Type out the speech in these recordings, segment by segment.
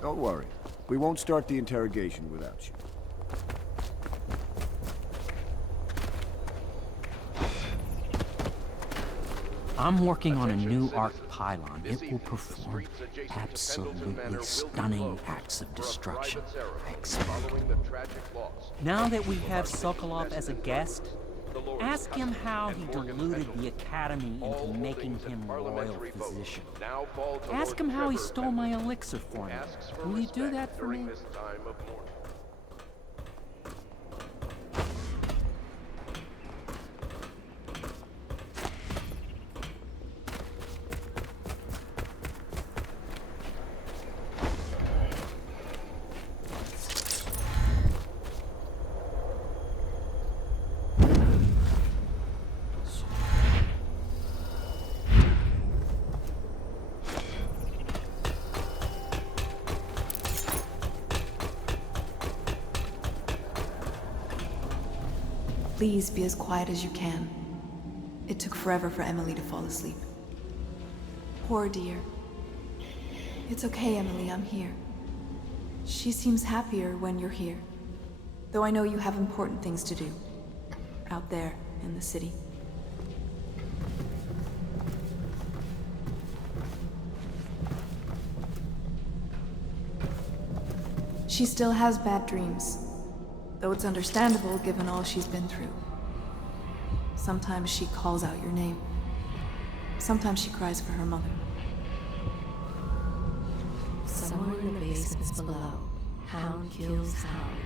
Don't worry. We won't start the interrogation without you. I'm working on a new arc pylon. It will perform absolutely stunning acts of destruction. I expect. Now that we have Sokolov as a guest, ask him how he deluded the Academy into making him royal physician. Ask him how he stole my elixir for me. Will you do that for me? Please be as quiet as you can. It took forever for Emily to fall asleep. Poor dear. It's okay, Emily, I'm here. She seems happier when you're here. Though I know you have important things to do. Out there, in the city. She still has bad dreams. Though it's understandable given all she's been through. Sometimes she calls out your name. Sometimes she cries for her mother. Somewhere in the basements below, hound kills hound,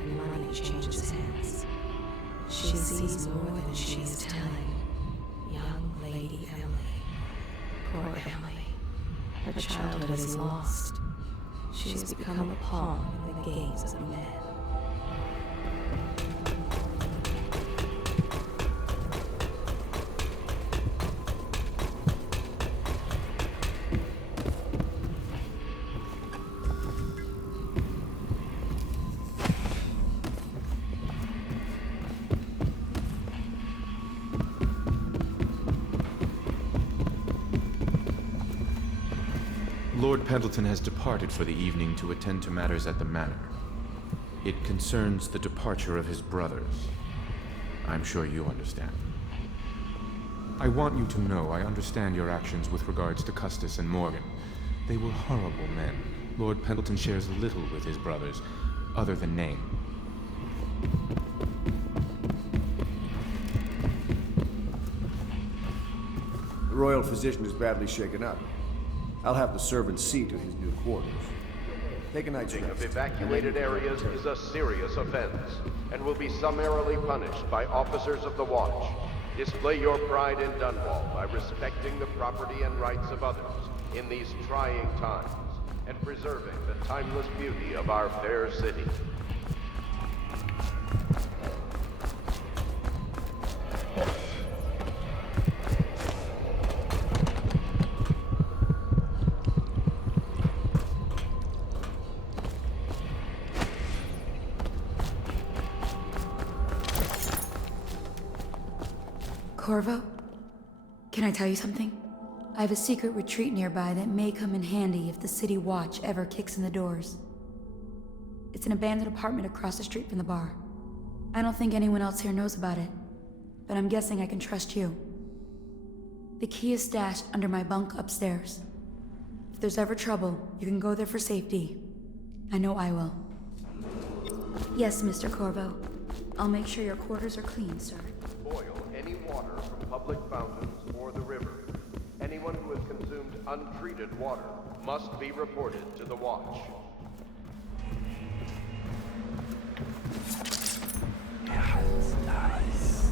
and money changes hands. She sees more than she is telling. Young Lady Emily. Poor Emily. Her childhood is lost. She has become a pawn in the games of men. Lord Pendleton has departed for the evening to attend to matters at the manor. It concerns the departure of his brothers. I'm sure you understand. I want you to know I understand your actions with regards to Custis and Morgan. They were horrible men. Lord Pendleton shares little with his brothers, other than name. The royal physician is badly shaken up. I'll have the servants see to his new quarters. Take a night's rest. Of evacuated areas is a serious offense, and will be summarily punished by officers of the Watch. Display your pride in Dunwall by respecting the property and rights of others in these trying times, and preserving the timeless beauty of our fair city. Corvo? Can I tell you something? I have a secret retreat nearby that may come in handy if the City Watch ever kicks in the doors. It's an abandoned apartment across the street from the bar. I don't think anyone else here knows about it, but I'm guessing I can trust you. The key is stashed under my bunk upstairs. If there's ever trouble, you can go there for safety. I know I will. Yes, Mr. Corvo. I'll make sure your quarters are clean, sir. Boil any water from public fountains or the river. Anyone who has consumed untreated water must be reported to the Watch. Nice.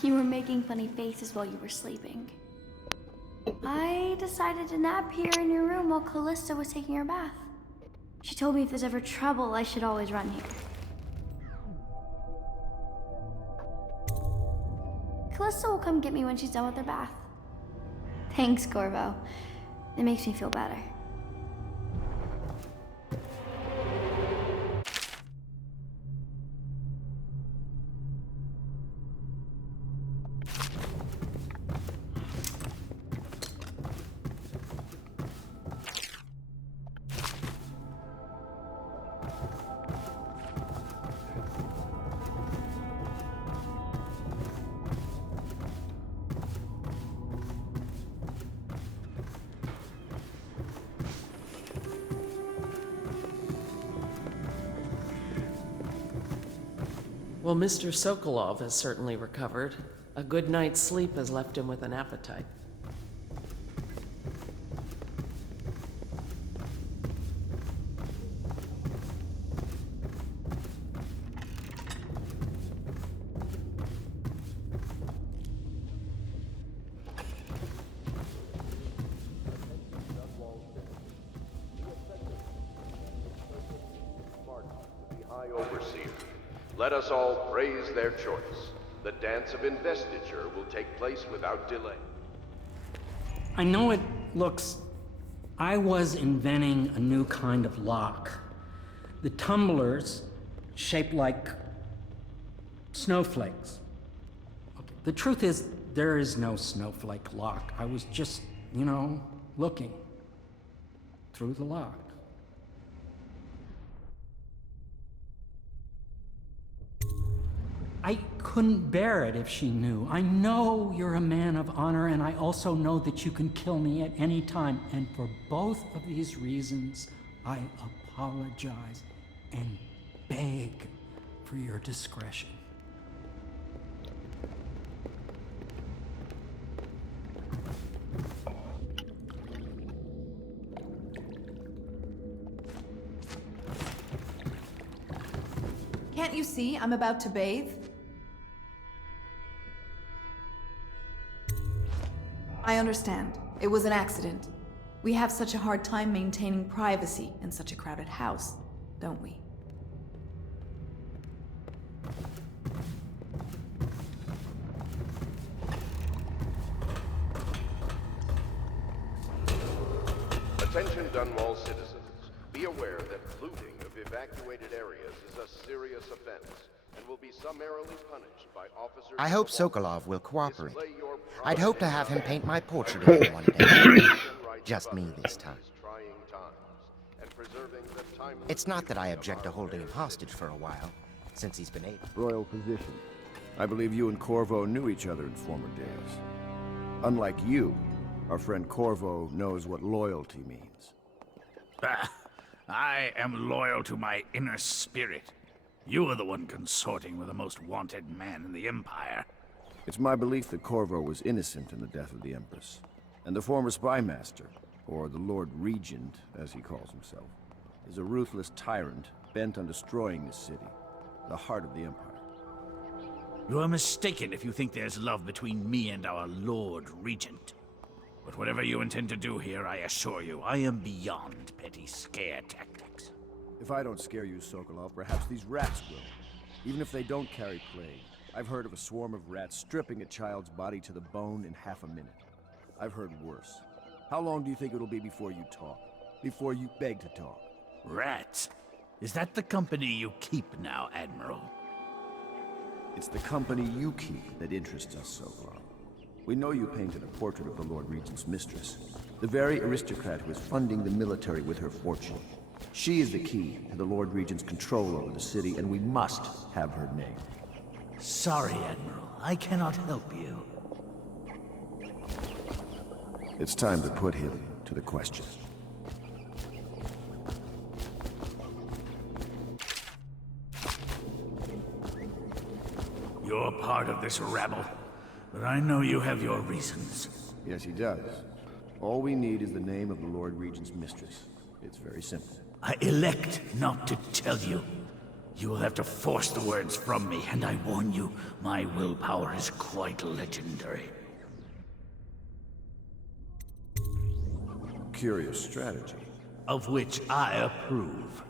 You were making funny faces while you were sleeping. I decided to nap here in your room while Callista was taking her bath. She told me if there's ever trouble, I should always run here. Callista will come get me when she's done with her bath. Thanks, Corvo. It makes me feel better. Well, Mr. Sokolov has certainly recovered. A good night's sleep has left him with an appetite. The High Overseer. Let us all praise their choice. The dance of investiture will take place without delay. I know it looks... I was inventing a new kind of lock. The tumblers, shaped like snowflakes. Okay. The truth is, there is no snowflake lock. I was just, looking through the lock. I couldn't bear it if she knew. I know you're a man of honor, and I also know that you can kill me at any time. And for both of these reasons, I apologize and beg for your discretion. Can't you see I'm about to bathe? I understand. It was an accident. We have such a hard time maintaining privacy in such a crowded house, don't we? Attention Dunwall citizens. Be aware that looting of evacuated areas is a serious offense and will be summarily punished by officers... I hope of the Sokolov will cooperate. Display your pride I'd hope to and have him honor. paint my portrait of him one day. Just me this time. Trying times, and preserving the timeless It's not that I beauty of object to our holding fair him hostage for a while, since he's been able. Royal position. I believe you and Corvo knew each other in former days. Unlike you, our friend Corvo knows what loyalty means. I am loyal to my inner spirit. You are the one consorting with the most wanted man in the Empire. It's my belief that Corvo was innocent in the death of the Empress, and the former spy master, or the Lord Regent, as he calls himself, is a ruthless tyrant bent on destroying this city, the heart of the Empire. You are mistaken if you think there's love between me and our Lord Regent. But whatever you intend to do here, I assure you, I am beyond petty scare tactics. If I don't scare you, Sokolov, perhaps these rats will. Even if they don't carry plague, I've heard of a swarm of rats stripping a child's body to the bone in half a minute. I've heard worse. How long do you think it'll be before you talk? Before you beg to talk? Rats? Is that the company you keep now, Admiral? It's the company you keep that interests us, Sokolov. We know you painted a portrait of the Lord Regent's mistress, the very aristocrat who is funding the military with her fortune. She is the key to the Lord Regent's control over the city, and we must have her name. Sorry, Admiral. I cannot help you. It's time to put him to the question. You're part of this rabble, but I know you have your reasons. Yes, he does. All we need is the name of the Lord Regent's mistress. It's very simple. I elect not to tell you. You will have to force the words from me, and I warn you, my willpower is quite legendary. Curious strategy. Of which I approve.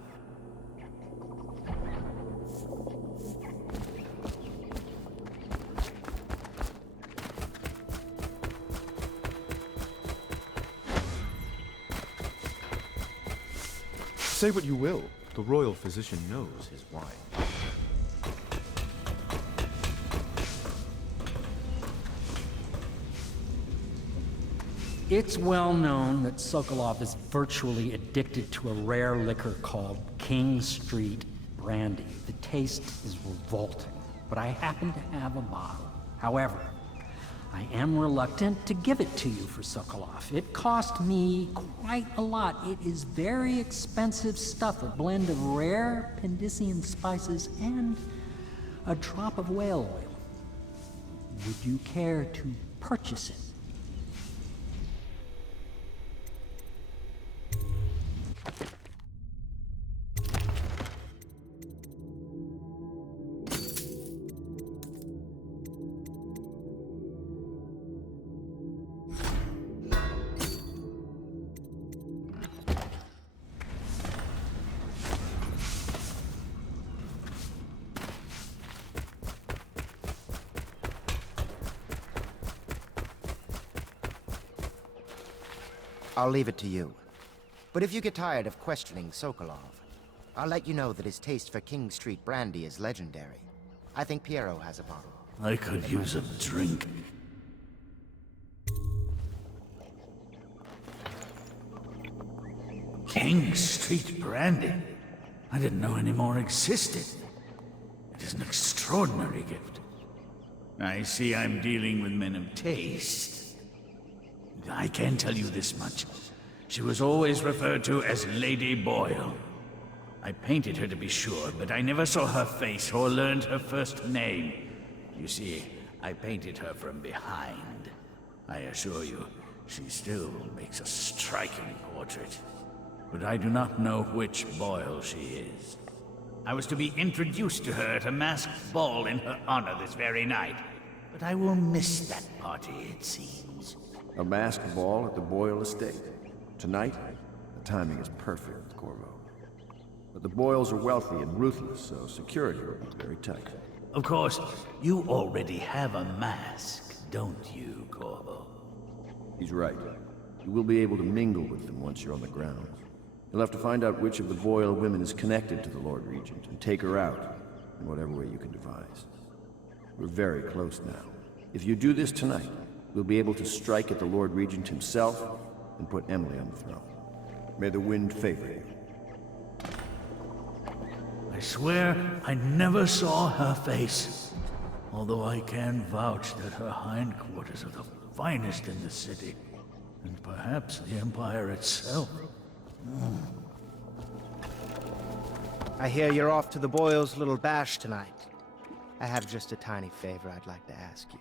Say what you will. The royal physician knows his wine. It's well known that Sokolov is virtually addicted to a rare liquor called King Street Brandy. The taste is revolting, but I happen to have a bottle. However, I am reluctant to give it to you for Sokolov. It cost me quite a lot. It is very expensive stuff, a blend of rare Pendician spices and a drop of whale oil. Would you care to purchase it? I'll leave it to you. But if you get tired of questioning Sokolov, I'll let you know that his taste for King Street brandy is legendary. I think Piero has a bottle. I could use a drink. King Street brandy? I didn't know any more existed. It is an extraordinary gift. I see I'm dealing with men of taste. I can tell you this much. She was always referred to as Lady Boyle. I painted her to be sure, but I never saw her face or learned her first name. You see, I painted her from behind. I assure you, she still makes a striking portrait. But I do not know which Boyle she is. I was to be introduced to her at a masked ball in her honor this very night. But I will miss that party, it seems. A masked ball at the Boyle estate. Tonight? The timing is perfect, Corvo. But the Boyles are wealthy and ruthless, so security will be very tight. Of course, you already have a mask, don't you, Corvo? He's right. You will be able to mingle with them once you're on the ground. You'll have to find out which of the Boyle women is connected to the Lord Regent, and take her out, in whatever way you can devise. We're very close now. If you do this tonight, we'll be able to strike at the Lord Regent himself, and put Emily on the throne. May the wind favor you. I swear I never saw her face. Although I can vouch that her hindquarters are the finest in the city, and perhaps the Empire itself. I hear you're off to the Boyles' little bash tonight. I have just a tiny favor I'd like to ask you.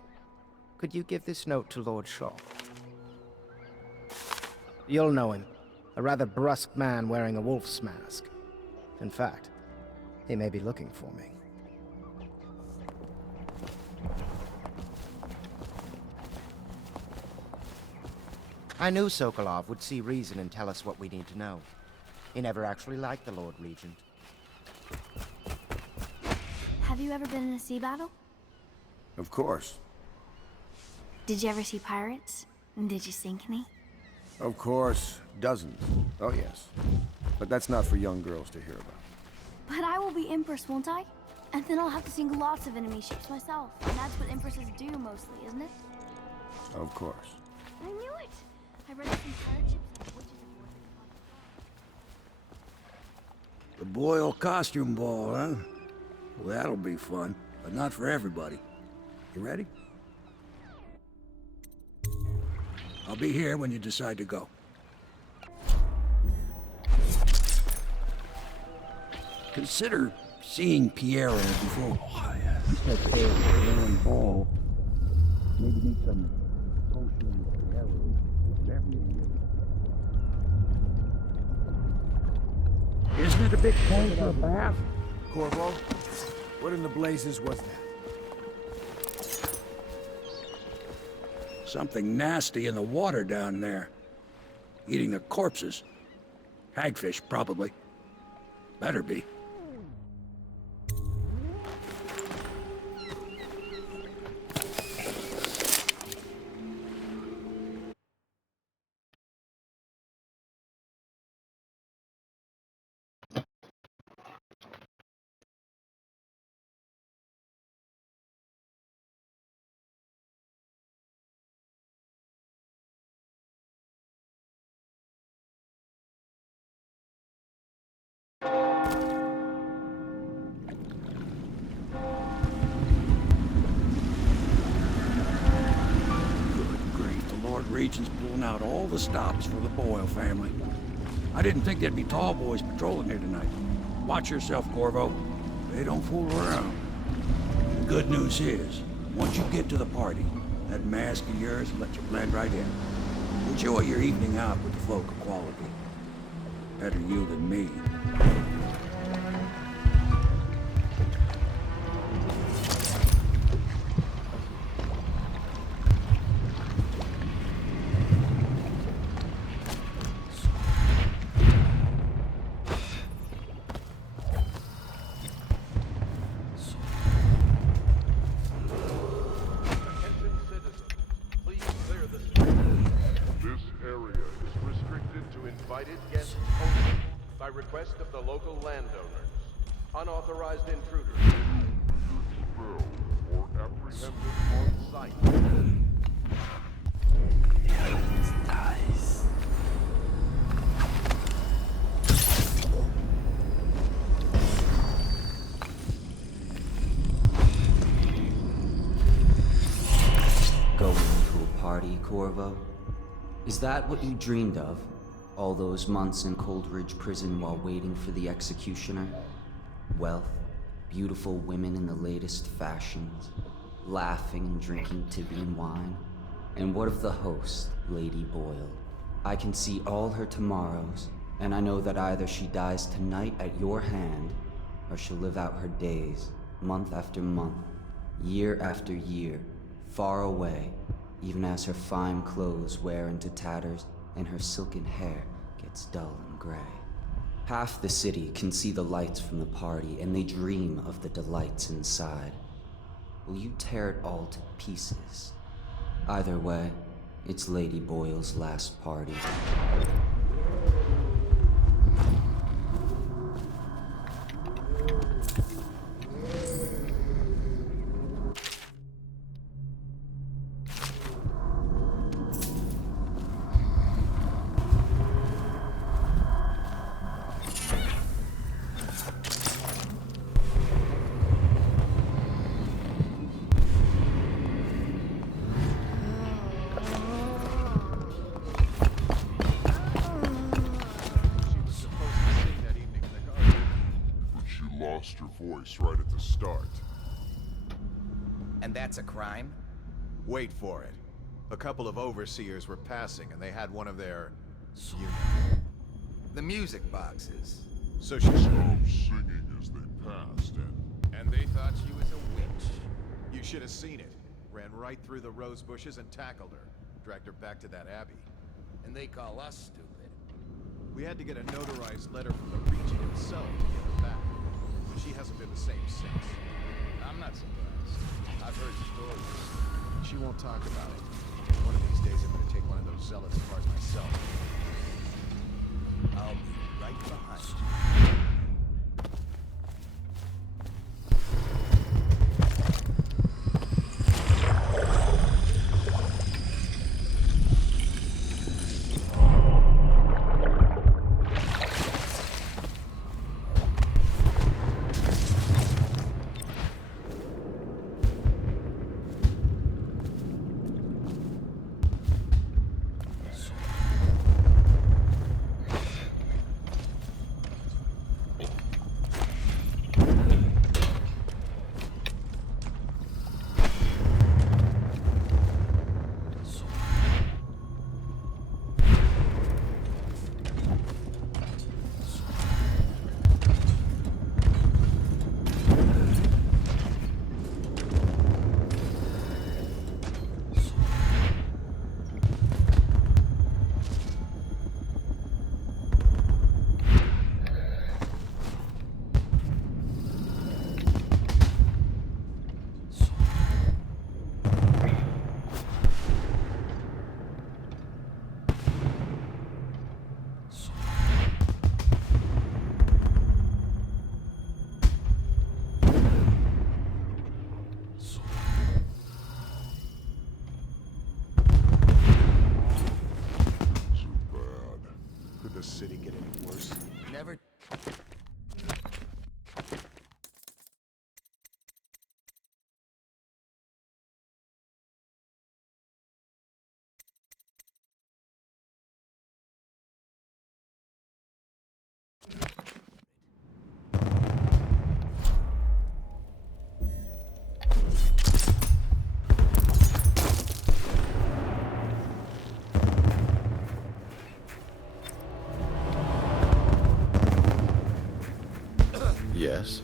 Could you give this note to Lord Shaw? You'll know him. A rather brusque man wearing a wolf's mask. In fact, he may be looking for me. I knew Sokolov would see reason and tell us what we need to know. He never actually liked the Lord Regent. Have you ever been in a sea battle? Of course. Did you ever see pirates? And did you sink any? Of course. Dozens. Oh, yes. But that's not for young girls to hear about. But I will be Empress, won't I? And then I'll have to sink lots of enemy ships myself. And that's what Empresses do mostly, isn't it? Of course. I knew it! I read some pirate ships have witches aboard that cause The Boyle costume ball, huh? Well, that'll be fun, but not for everybody. You ready? I'll be here when you decide to go. Consider seeing Piero before... That grand ball. Maybe need some potion, Piero, whatever you need. Isn't it a bit cold for a bath? Corvo, what in the blazes was that? Something nasty in the water down there. Eating the corpses. Hagfish, probably. Better be. Regent's pulling out all the stops for the Boyle family. I didn't think there'd be tall boys patrolling here tonight. Watch yourself, Corvo. They don't fool around. The good news is, once you get to the party, that mask of yours will let you blend right in. Enjoy your evening out with the folk of quality. Better you than me. Request of the local landowners. Unauthorized intruders expelled or apprehended on site. Nice. Going to a party, Corvo? Is that what you dreamed of? All those months in Coldridge Prison while waiting for the executioner? Wealth, beautiful women in the latest fashions, laughing and drinking Tibian wine. And what of the host, Lady Boyle? I can see all her tomorrows, and I know that either she dies tonight at your hand, or she'll live out her days, month after month, year after year, far away, even as her fine clothes wear into tatters and her silken hair gets dull and gray. Half the city can see the lights from the party, and they dream of the delights inside. Will you tear it all to pieces? Either way, it's Lady Boyle's last party. Lost her voice right at the start. And that's a crime? Wait for it. A couple of overseers were passing and they had one of their... The music boxes. So she stopped singing as they passed and they thought she was a witch. You should have seen it. Ran right through the rose bushes and tackled her. Dragged her back to that abbey. And they call us stupid. We had to get a notarized letter from the regent himself to get her back. She hasn't been the same since. I'm not surprised. I've heard stories. She won't talk about it. One of these days I'm gonna take one of those zealots apart myself. I'll be right behind you. ever... Yes?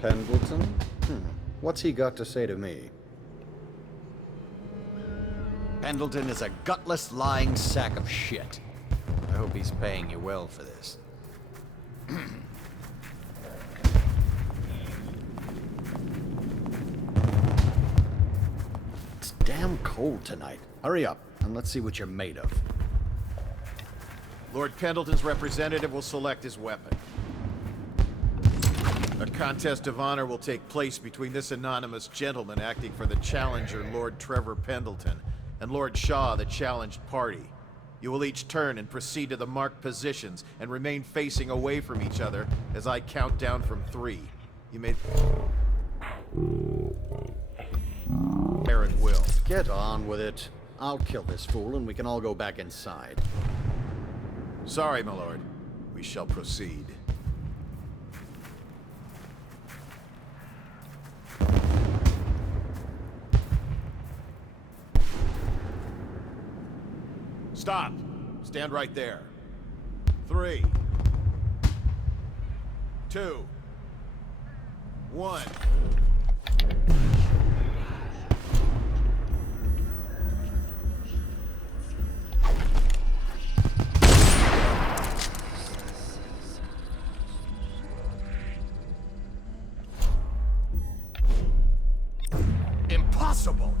Pendleton? What's he got to say to me? Pendleton is a gutless, lying sack of shit. I hope he's paying you well for this. It's damn cold tonight. Hurry up, and let's see what you're made of. Lord Pendleton's representative will select his weapon. A contest of honor will take place between this anonymous gentleman acting for the challenger, Lord Trevor Pendleton, and Lord Shaw, the challenged party. You will each turn and proceed to the marked positions and remain facing away from each other as I count down from 3. You may... Bear at will. Get on with it. I'll kill this fool and we can all go back inside. Sorry, my lord. We shall proceed. Stop! Stand right there. 3, 2, 1. Impossible!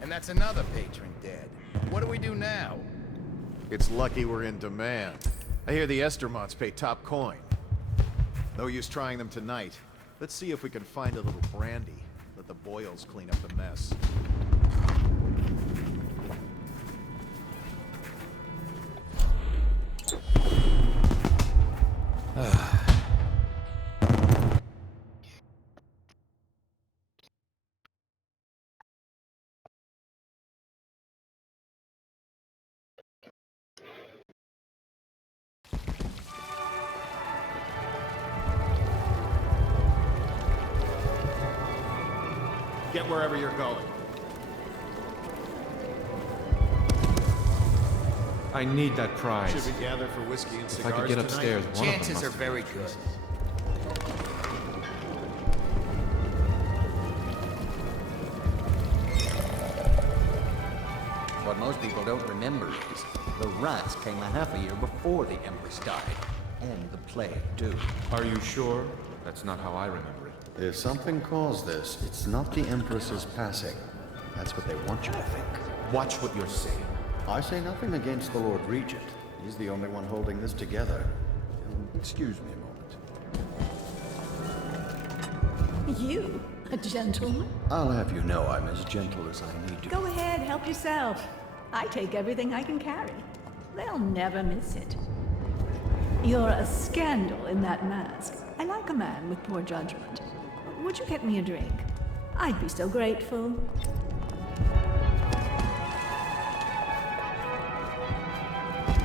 And that's another patron dead. What do we do now? It's lucky we're in demand. I hear the Estermonts pay top coin. No use trying them tonight. Let's see if we can find a little brandy. Let the Boyles clean up the mess. Get wherever you're going. I need that prize. Should we gather for whiskey and If cigars I could get tonight? upstairs, one of them Chances must are very good. What most people don't remember is the rats came a half a year before the Empress died. And the plague, too. Are you sure? That's not how I remember it. If something caused this, it's not the Empress's passing. That's what they want you to think. Watch what you're saying. I say nothing against the Lord Regent. He's the only one holding this together. Excuse me a moment. You? A gentleman? I'll have you know I'm as gentle as I need to. Go ahead, help yourself. I take everything I can carry. They'll never miss it. You're a scandal in that mask. I like a man with poor judgment. Would you get me a drink? I'd be so grateful.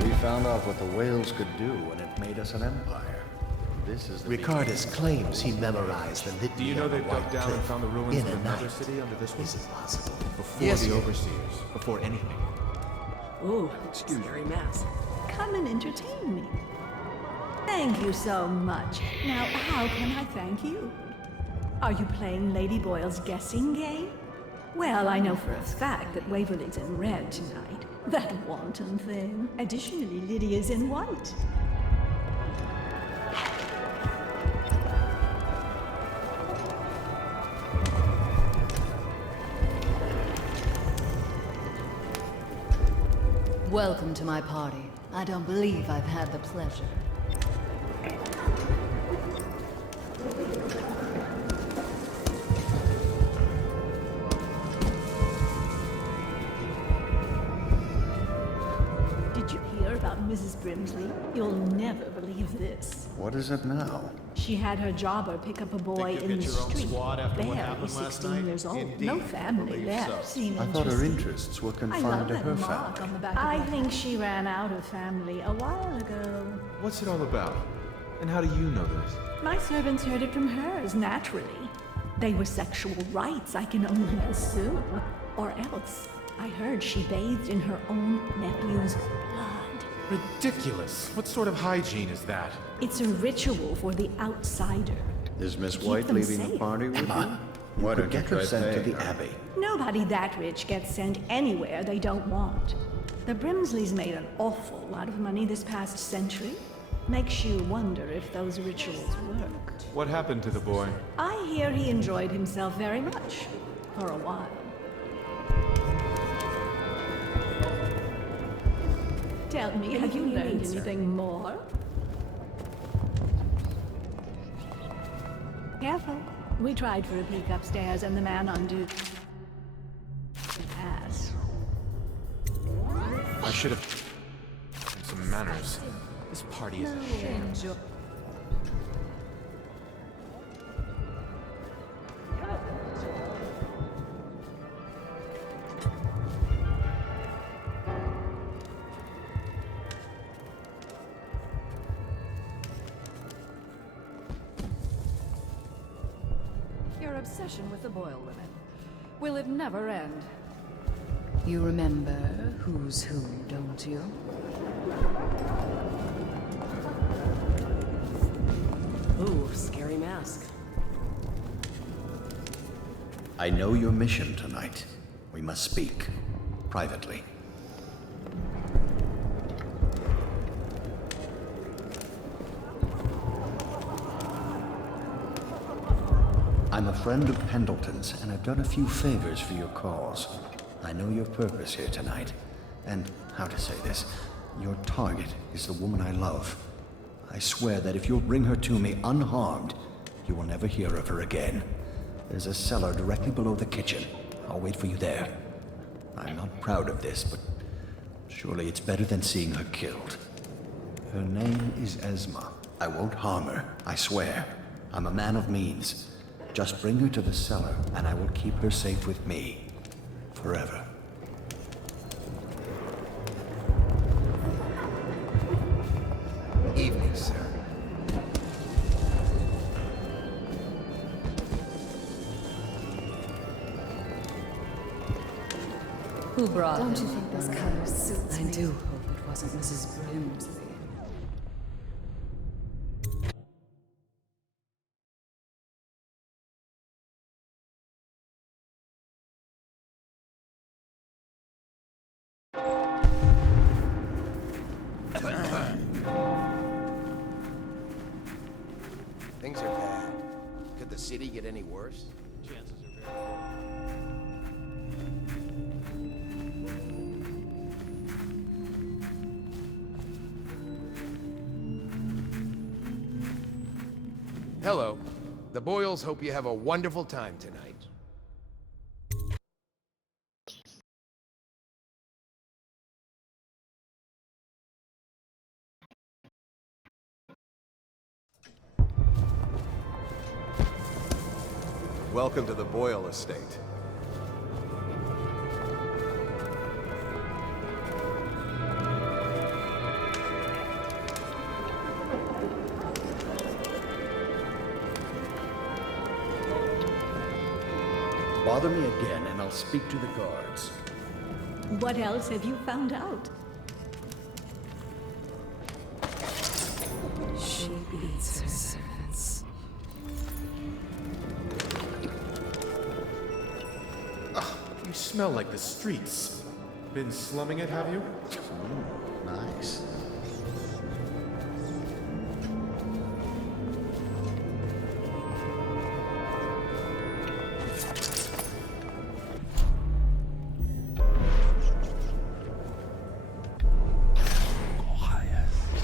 We found out what the whales could do, and it made us an empire. This is the Ricardus claims he memorized the litany. Do you know on the they've dug White down Cliff and found the ruins in of a another night? city under this one? Is it possible? Before Yes, the yeah. overseers. Before anything. Ooh, scary mask. Come and entertain me. Thank you so much. Now, how can I thank you? Are you playing Lady Boyle's guessing game? Well, I know for a fact that Waverly's in red tonight. That wanton thing. Additionally, Lydia's in white. Welcome to my party. I don't believe I've had the pleasure. Brimsley. You'll never believe this. What is it now? She had her jobber pick up a boy Think you'll in get the your own street. squad after what Barely happened last 16 night? years old. Indeed. No family Believe left. so. Seem I thought her interesting. interests were I confined love to that her mark family. on the back of I think she ran out of family a while ago. What's it all about? And how do you know this? My servants heard it from hers, naturally. They were sexual rights, I can only assume. Or else, I heard she bathed in her own nephew's blood. Ridiculous. What sort of hygiene is that? It's a ritual for the outsider. Is Miss Keep White them leaving safe. the party with you? Why Could don't get you her try sent to paying the her? Abbey. Nobody that rich gets sent anywhere they don't want. The Brimsleys made an awful lot of money this past century. Makes you wonder if those rituals work. What happened to the boy? I hear he enjoyed himself very much. For a while. Tell me, have you learned anything more? Careful. We tried for a peek upstairs and the man on duty ass. I should have some manners. This party is a sham. Your obsession with the Boyle women. Will it never end? You remember who's who, don't you? Ooh, scary mask. I know your mission tonight. We must speak. Privately. I'm a friend of Pendleton's, and I've done a few favors for your cause. I know your purpose here tonight. And, how to say this, your target is the woman I love. I swear that if you'll bring her to me unharmed, you will never hear of her again. There's a cellar directly below the kitchen. I'll wait for you there. I'm not proud of this, but surely it's better than seeing her killed. Her name is Esma. I won't harm her, I swear. I'm a man of means. Just bring her to the cellar, and I will keep her safe with me. Forever. Evening, sir. Who brought Don't him? you think this color suits me? I do hope it wasn't Mrs. Brimsley. Things are bad. Could the city get any worse? Chances are very Hello. The Boyles hope you have a wonderful time tonight. Welcome to the Boyle estate. Bother me again, and I'll speak to the guards. What else have you found out? She beats her servants. You smell like the streets. Been slumming it, have you? Nice.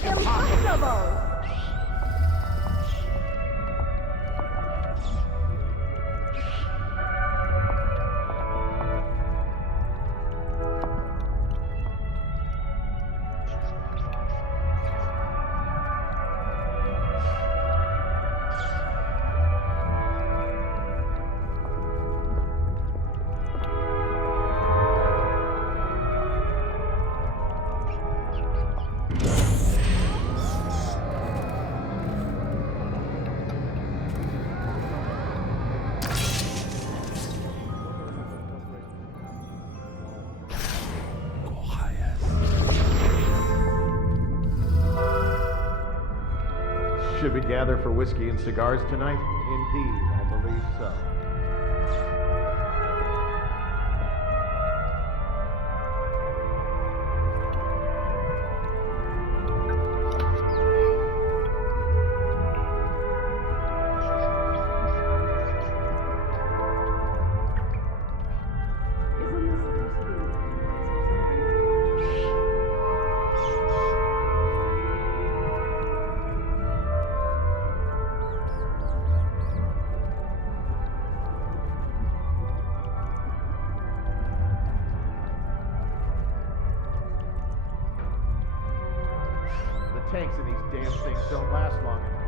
Impossible! should we gather for whiskey and cigars tonight? Indeed, I believe so. Tanks in these damn things don't last long enough.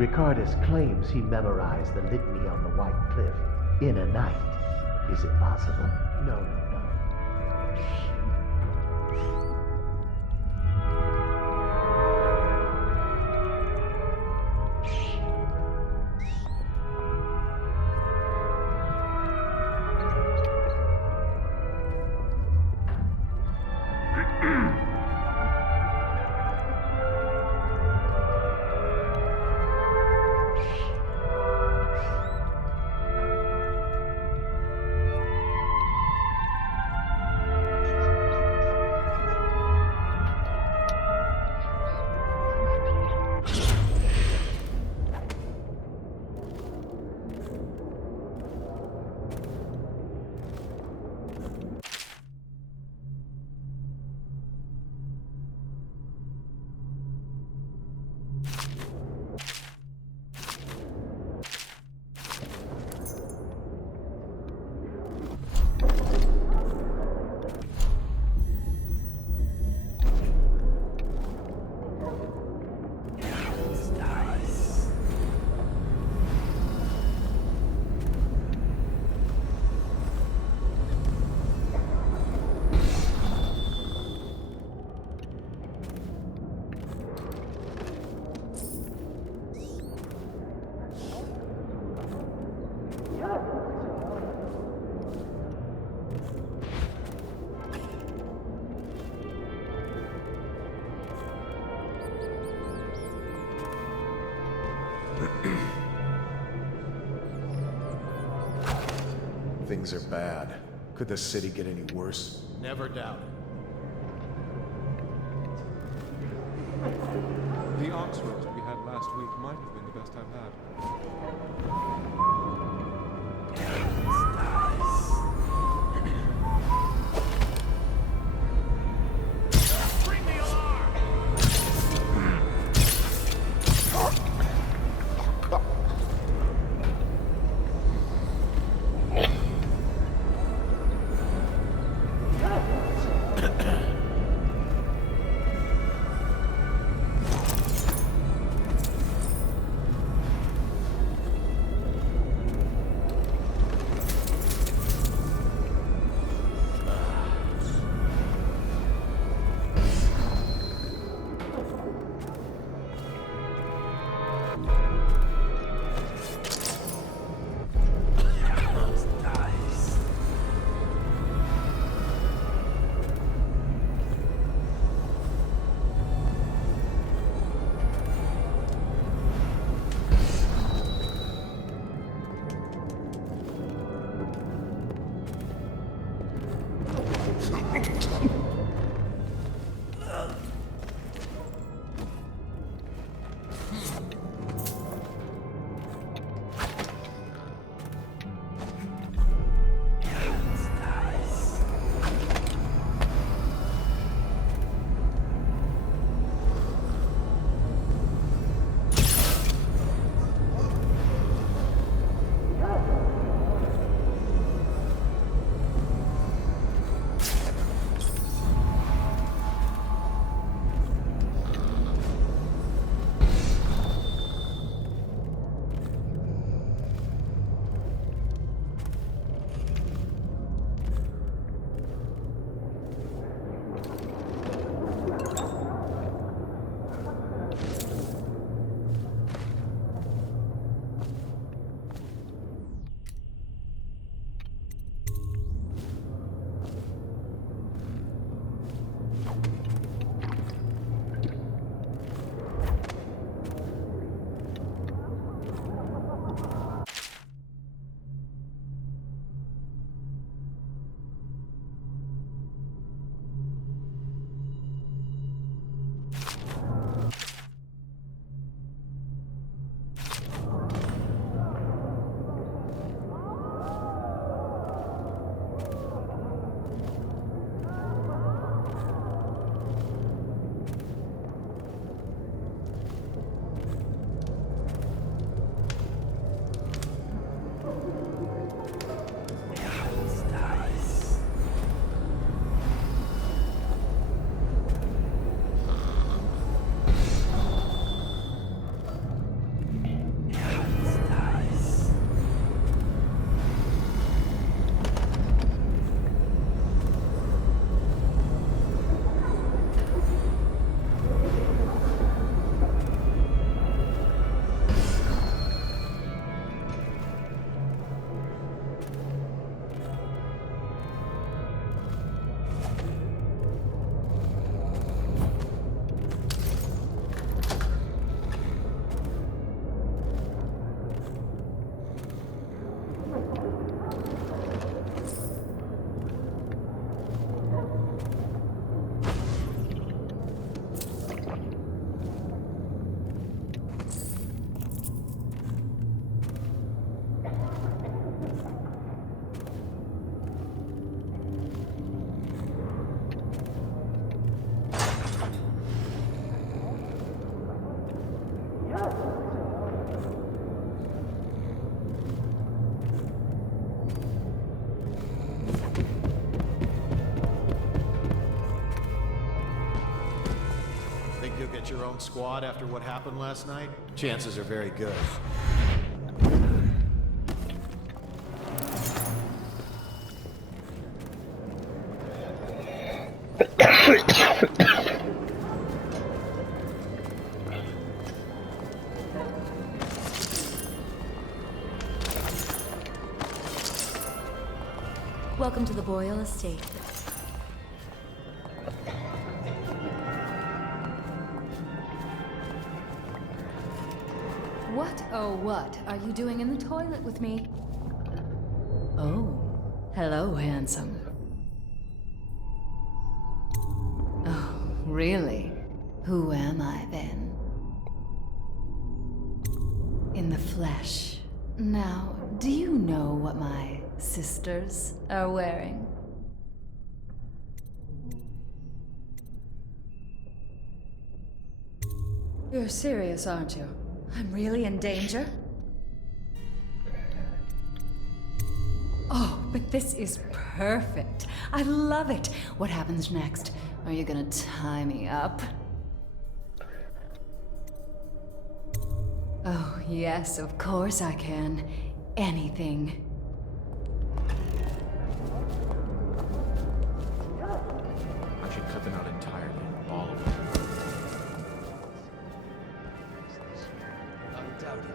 Ricardus claims he memorized the litany on the White Cliff in a night. Is it possible? No. things are bad. Could the city get any worse? Never doubt it. The ox roast we had last week might have been the best I've had. Get your own squad after what happened last night? Chances are very good. Welcome to the Boyle Estate. What, oh what, are you doing in the toilet with me? Oh. Hello, handsome. Oh, really? Who am I, then? In the flesh. Now, do you know what my sisters are wearing? You're serious, aren't you? I'm really in danger? Oh, but this is perfect. I love it. What happens next? Are you gonna tie me up? Oh, yes, of course I can. Anything. I should cut them out entirely. All of them. Undoubtedly.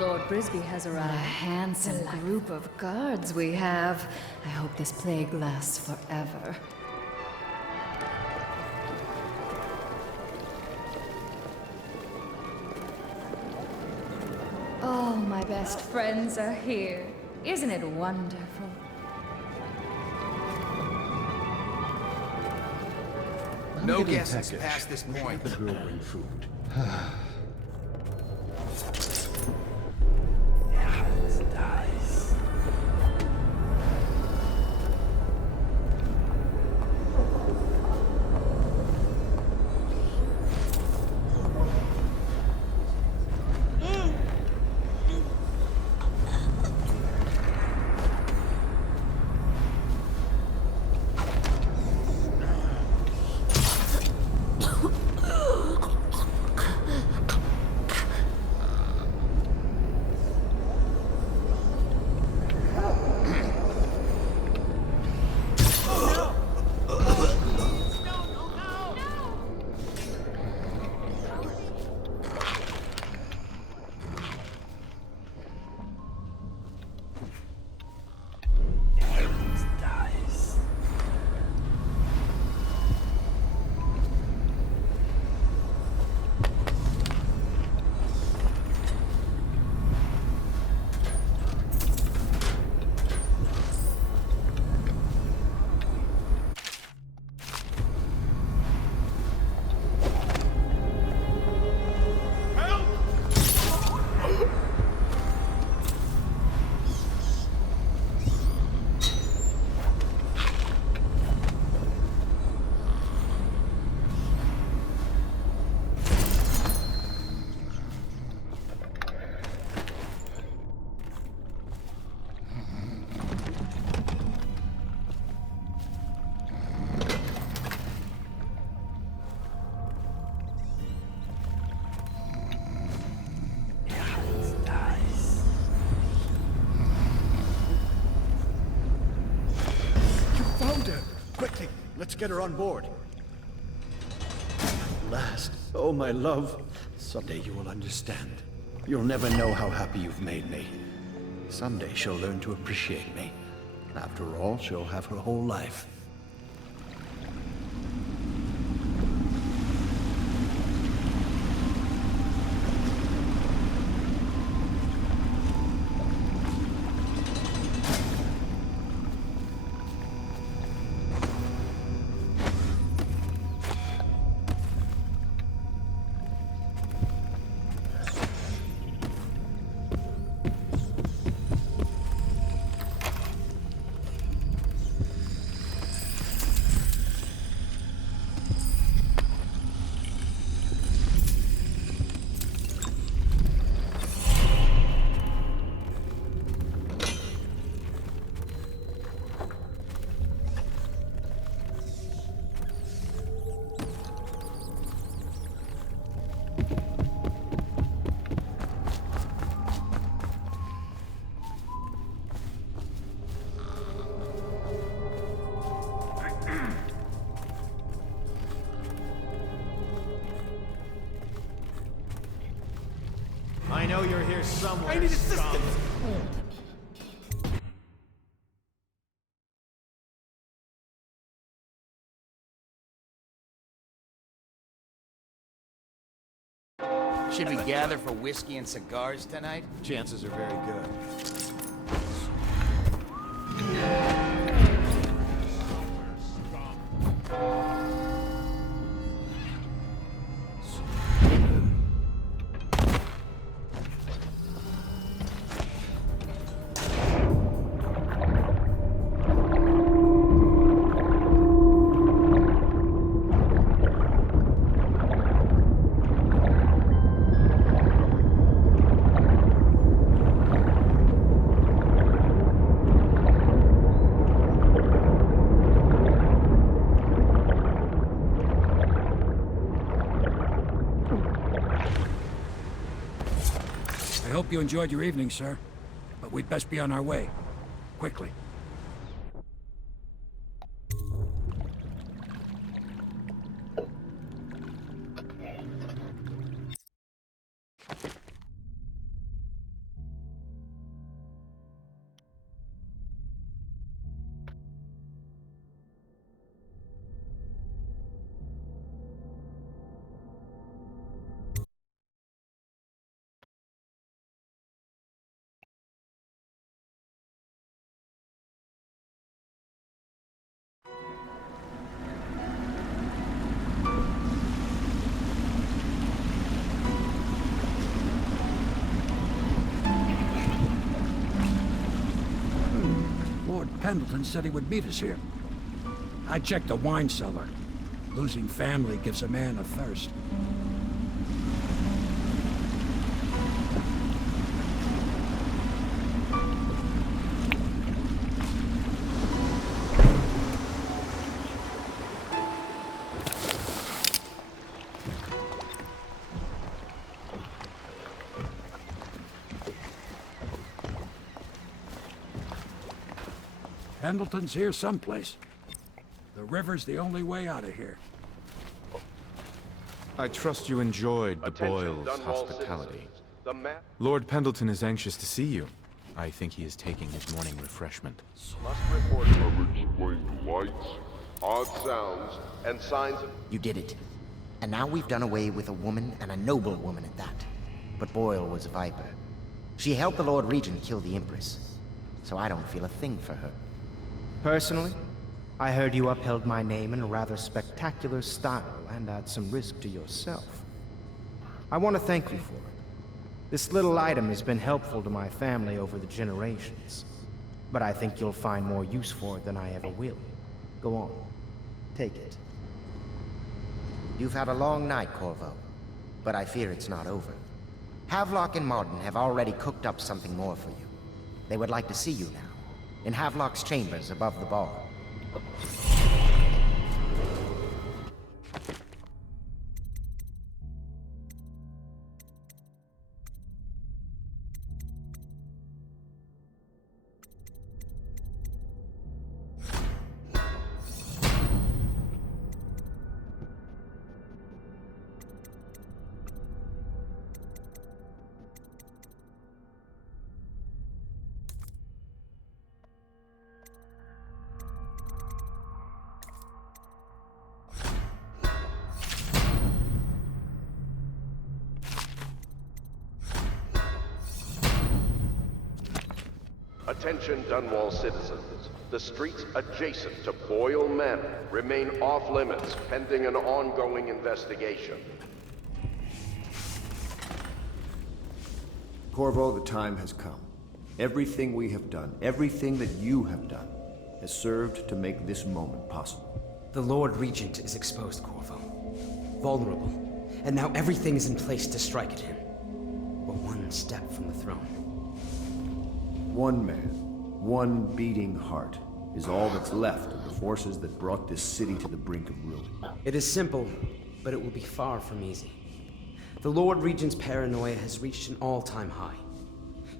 Lord Brisby has What a arrived. handsome group of guards we have. I hope this plague lasts forever. All my best friends are here. Isn't it wonderful? No guesses past this point. The girl bring food. Quickly, let's get her on board. At last. Oh, my love. Someday you will understand. You'll never know how happy you've made me. Someday she'll learn to appreciate me. After all, she'll have her whole life. I know you're here somewhere. I need assistance. scum. Should we gather for whiskey and cigars tonight? Chances are very good. I hope you enjoyed your evening, sir. But we'd best be on our way. Quickly. Lord Pendleton said he would meet us here. I checked the wine cellar. Losing family gives a man a thirst. Pendleton's here someplace. The river's the only way out of here. I trust you enjoyed the Boyles' hospitality. Lord Pendleton is anxious to see you. I think he is taking his morning refreshment. Must report unexplained lights, odd sounds, and signs of... You did it. And now we've done away with a woman, and a noble woman at that. But Boyle was a viper. She helped the Lord Regent kill the Empress. So I don't feel a thing for her. Personally, I heard you upheld my name in a rather spectacular style and at some risk to yourself. I want to thank you for it. This little item has been helpful to my family over the generations, but I think you'll find more use for it than I ever will. Go on. Take it. You've had a long night, Corvo, but I fear it's not over. Havelock and Martin have already cooked up something more for you. They would like to see you now, in Havelock's chambers above the bar. Attention Dunwall citizens. The streets adjacent to Boyle Manor remain off-limits pending an ongoing investigation. Corvo, the time has come. Everything we have done, everything that you have done, has served to make this moment possible. The Lord Regent is exposed, Corvo. Vulnerable. And now everything is in place to strike at him. We're one step from the throne. One man, one beating heart, is all that's left of the forces that brought this city to the brink of ruin. It is simple, but it will be far from easy. The Lord Regent's paranoia has reached an all-time high.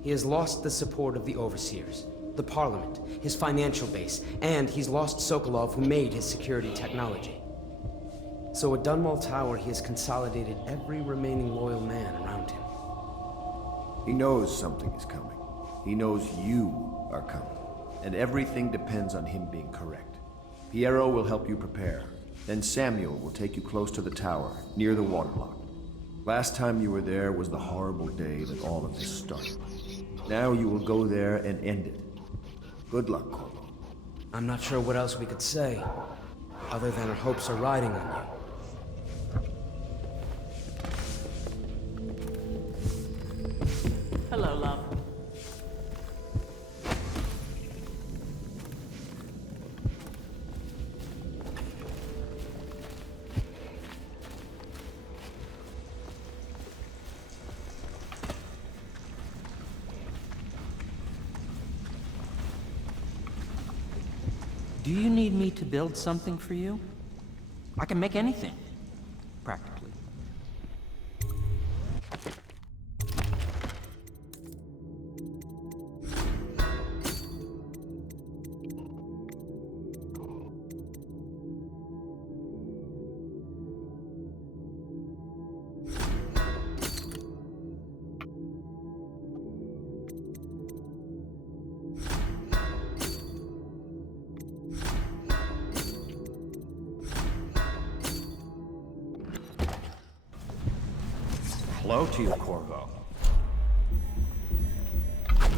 He has lost the support of the Overseers, the Parliament, his financial base, and he's lost Sokolov, who made his security technology. So at Dunwall Tower, he has consolidated every remaining loyal man around him. He knows something is coming. He knows you are coming. And everything depends on him being correct. Piero will help you prepare. Then Samuel will take you close to the tower, near the waterlock. Last time you were there was the horrible day that all of this started. Now you will go there and end it. Good luck, Corvo. I'm not sure what else we could say, other than our hopes are riding on you. Hello, love. Do you need me to build something for you? I can make anything, practically. Hello to you, Corvo.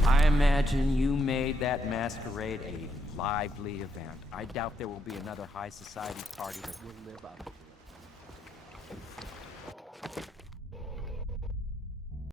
I imagine you made that masquerade a lively event. I doubt there will be another high society party that will live up to